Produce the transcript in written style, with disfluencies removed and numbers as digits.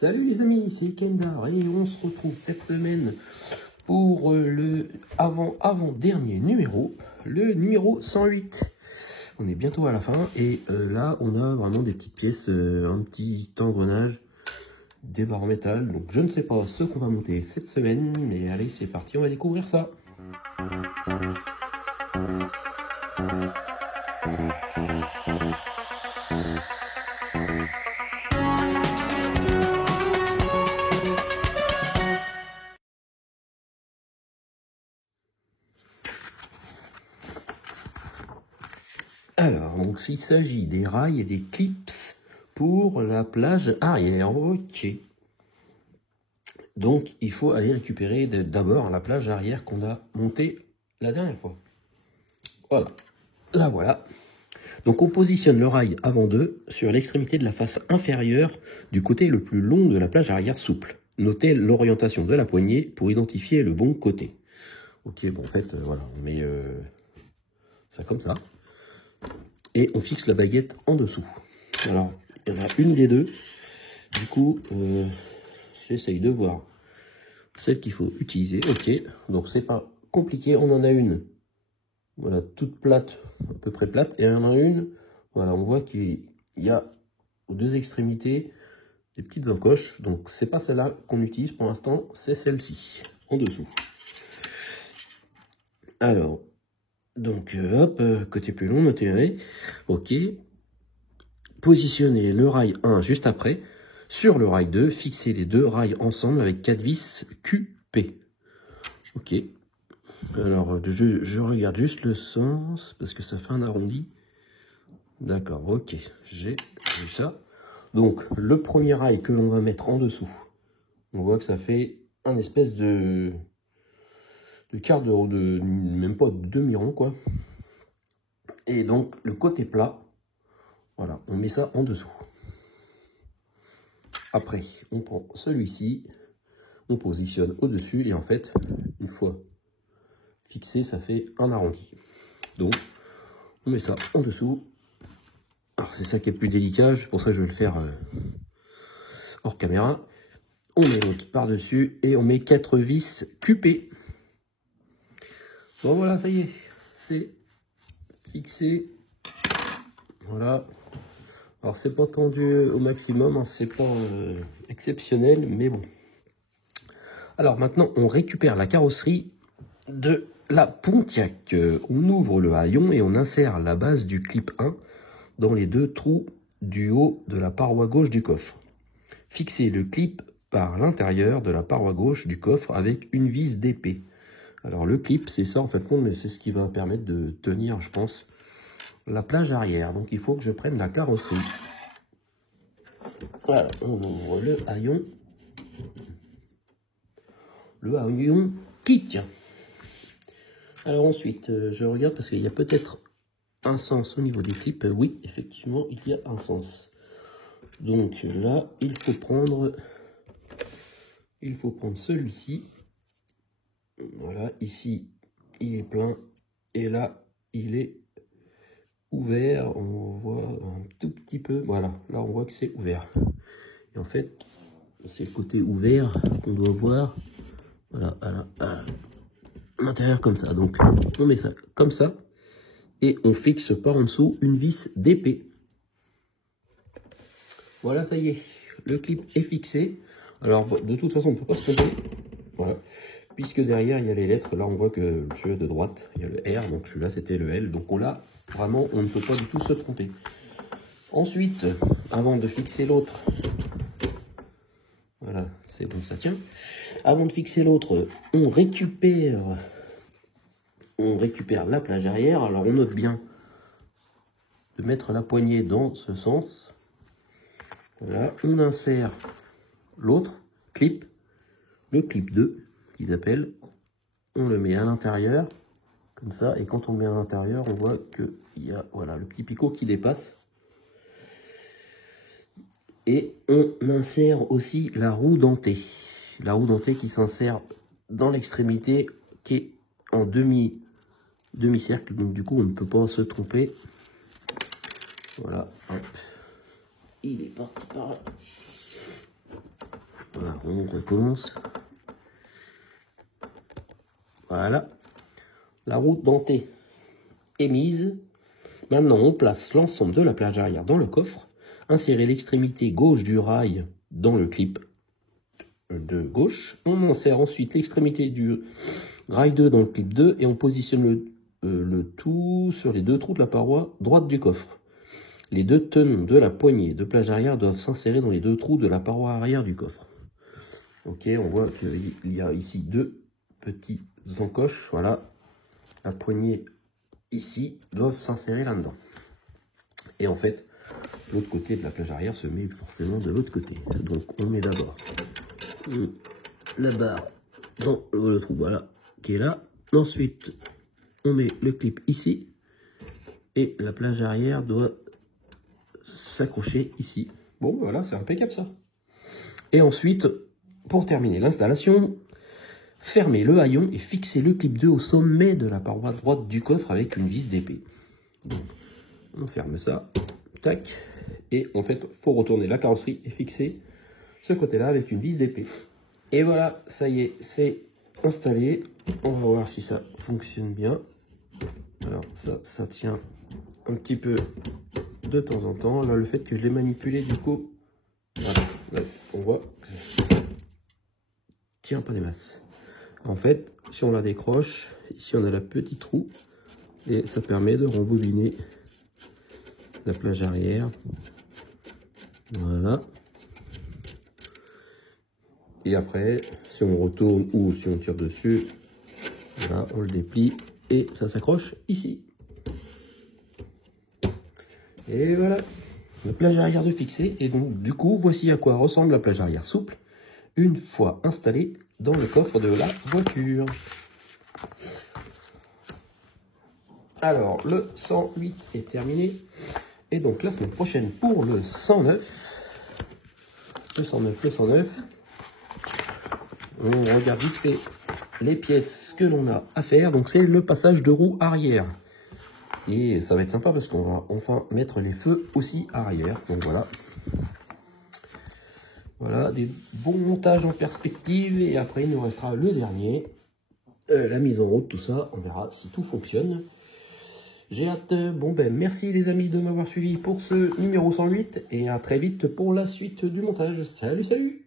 Salut les amis, c'est Kendar et on se retrouve cette semaine pour le avant-dernier numéro, le numéro 108. On est bientôt à la fin et là on a vraiment des petites pièces, un petit engrenage, des barres en métal. Donc je ne sais pas ce qu'on va monter cette semaine, mais allez c'est parti, on va découvrir ça. Alors, donc il s'agit des rails et des clips pour la plage arrière. Ok. Donc il faut aller récupérer d'abord la plage arrière qu'on a montée la dernière fois. Voilà. Là voilà. Donc on positionne le rail avant d'eux sur l'extrémité de la face inférieure du côté le plus long de la plage arrière souple. Notez l'orientation de la poignée pour identifier le bon côté. Ok, bon en fait, voilà, on met ça comme ça. Et on fixe la baguette en dessous. Alors, il y en a une des deux. Du coup, j'essaye de voir celle qu'il faut utiliser. Ok, donc c'est pas compliqué. On en a une, voilà, toute plate, à peu près plate. Et on en a une, voilà, on voit qu'il y a aux deux extrémités des petites encoches. Donc, c'est pas celle-là qu'on utilise pour l'instant, c'est celle-ci, en dessous. Alors, donc, hop, côté plus long, notez, ok. Positionnez le rail 1 juste après. Sur le rail 2, fixez les deux rails ensemble avec 4 vis QP. Ok. Alors, je regarde juste le sens, parce que ça fait un arrondi. D'accord, ok. J'ai vu ça. Donc, le premier rail que l'on va mettre en dessous, on voit que ça fait un espèce de quart de même pas demi-rond, quoi. Et donc, le côté plat, voilà, on met ça en dessous. Après, on prend celui-ci, on positionne au-dessus et en fait, une fois fixé, ça fait un arrondi. Donc, on met ça en dessous. Alors, c'est ça qui est le plus délicat, c'est pour ça que je vais le faire hors caméra. On met l'autre par-dessus et on met 4 vis QP. Bon, voilà, ça y est, c'est fixé. Voilà. Alors, c'est pas tendu au maximum, hein, c'est pas exceptionnel, mais bon. Alors, maintenant, on récupère la carrosserie de la Pontiac. On ouvre le haillon et on insère la base du clip 1 dans les deux trous du haut de la paroi gauche du coffre. Fixez le clip par l'intérieur de la paroi gauche du coffre avec une vis d'épée. Alors le clip, c'est ça en fait, mais c'est ce qui va permettre de tenir, je pense, la plage arrière. Donc il faut que je prenne la carrosserie. Voilà, on ouvre le haillon. Le haillon qui tient. Alors ensuite, je regarde parce qu'il y a peut-être un sens au niveau des clips. Oui, effectivement, il y a un sens. Donc là, il faut prendre celui-ci. Voilà, ici, il est plein. Et là, il est ouvert. On voit un tout petit peu. Voilà, là, on voit que c'est ouvert. Et en fait, c'est le côté ouvert qu'on doit voir. Voilà, à l'intérieur comme ça. Donc, on met ça comme ça. Et on fixe par en dessous une vis d'épée. Voilà, ça y est, le clip est fixé. Alors, de toute façon, on ne peut pas se tromper. Voilà. Puisque derrière, il y a les lettres. Là, on voit que celui-là de droite, il y a le R. Donc, celui-là, c'était le L. Donc, là, vraiment, on ne peut pas du tout se tromper. Ensuite, avant de fixer l'autre, voilà, c'est bon, ça tient. Avant de fixer l'autre, on récupère la plage arrière. Alors, on note bien de mettre la poignée dans ce sens. Voilà, on insère l'autre clip, le clip 2, qu'ils appellent. On le met à l'intérieur, comme ça, et quand on le met à l'intérieur, on voit qu'il y a voilà, le petit picot qui dépasse. Et on insère aussi la roue dentée. La roue dentée qui s'insère dans l'extrémité, qui est en demi-cercle, donc du coup, on ne peut pas se tromper. Voilà, hop. Il est parti par là. Voilà, on recommence. Voilà. La roue dentée est mise. Maintenant, on place l'ensemble de la plage arrière dans le coffre. Insérez l'extrémité gauche du rail dans le clip de gauche. On insère ensuite l'extrémité du rail 2 dans le clip 2 et on positionne le tout sur les deux trous de la paroi droite du coffre. Les deux tenons de la poignée de plage arrière doivent s'insérer dans les deux trous de la paroi arrière du coffre. Ok, on voit qu'il y a ici deux petits encoches. Voilà, la poignée ici doivent s'insérer là-dedans. Et en fait, l'autre côté de la plage arrière se met forcément de l'autre côté. Donc on met d'abord la barre dans le trou, voilà, qui est là. Ensuite, on met le clip ici. Et la plage arrière doit s'accrocher ici. Bon, voilà, c'est impeccable ça. Et ensuite, pour terminer l'installation, fermez le haillon et fixez le clip 2 au sommet de la paroi droite du coffre avec une vis d'épée. On ferme ça, tac, et en fait, il faut retourner la carrosserie et fixer ce côté-là avec une vis d'épée. Et voilà, ça y est, c'est installé. On va voir si ça fonctionne bien. Alors ça tient un petit peu de temps en temps. Là, le fait que je l'ai manipulé, du coup, voilà, là, on voit que ça tient pas des masses. En fait, si on la décroche, ici on a la petite roue et ça permet de rembobiner la plage arrière. Voilà. Et après, si on retourne ou si on tire dessus, voilà, on le déplie et ça s'accroche ici. Et voilà, la plage arrière de fixée. Et donc, du coup, voici à quoi ressemble la plage arrière souple une fois installée dans le coffre de la voiture. Alors, le 108 est terminé. Et donc, la semaine prochaine, pour le 109, le 109, on regarde vite fait les pièces que l'on a à faire. Donc, c'est le passage de roue arrière. Et ça va être sympa parce qu'on va enfin mettre les feux aussi arrière. Donc, voilà. Voilà, des bons montages en perspective. Et après, il nous restera le dernier. La mise en route, tout ça. On verra si tout fonctionne. J'ai hâte. Bon, ben, merci les amis de m'avoir suivi pour ce numéro 108. Et à très vite pour la suite du montage. Salut, salut!